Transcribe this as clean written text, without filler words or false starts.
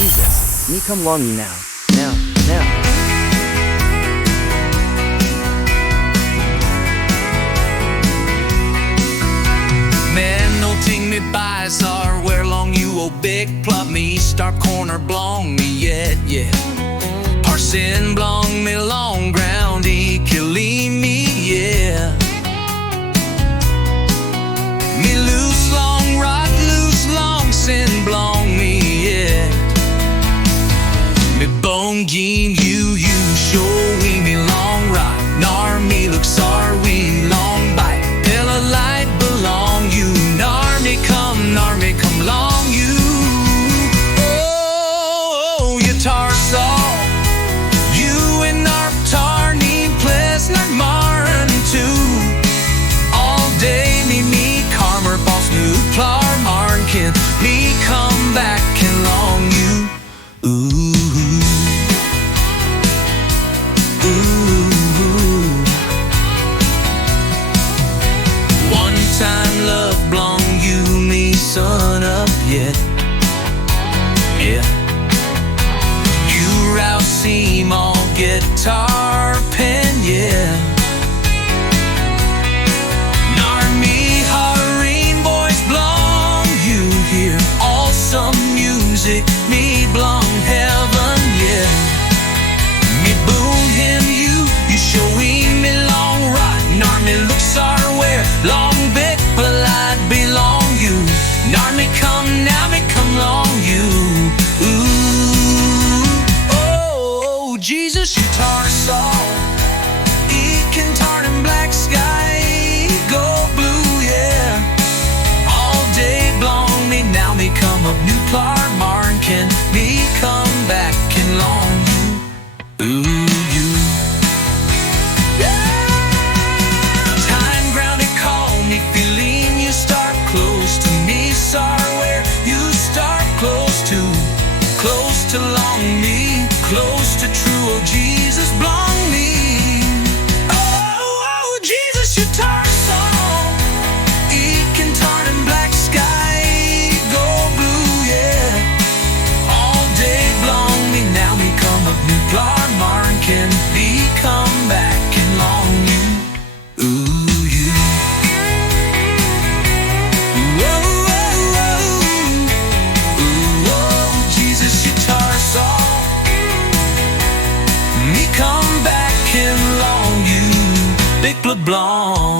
Jesus, me come long you now, now. Man, no ting me by, sar, where long you oh big plot me, star corner blong me yet. Parsin blong me long ground, he killing me, yeah. Me loose long rot, loose long sin blong me, yeah. Me bone gene you showing me long rot, nar me look sar we long bite, pill a light belong you, nar me come long you. Oh, you tar saw you in our tar need place not marin too. All day me karmer boss new plar markin, me come back and long you. Ooh. One time love belong you me son up yet. Yeah. You rouse seam all guitar pen, yeah. Nar me harem boys belong you hear awesome music me belong heaven, yeah. Me boon him you showing me long rot, nar me looks are where long bit but I belong you, nar me come now me come long you. Ooh, oh Jesus you tar saw, he can tarn in black sky go blue, yeah. All day belong me now me come up new plar marn can me come back and long you. Ooh. Close to long me, close to true, oh Jesus belong me. Oh Jesus you tar song, he can tarn in black sky go blue, yeah. All day belong me now me come up new plar marn can be come back and long you. Ooh you. Whoa. Me come back and long you, big blood blonde.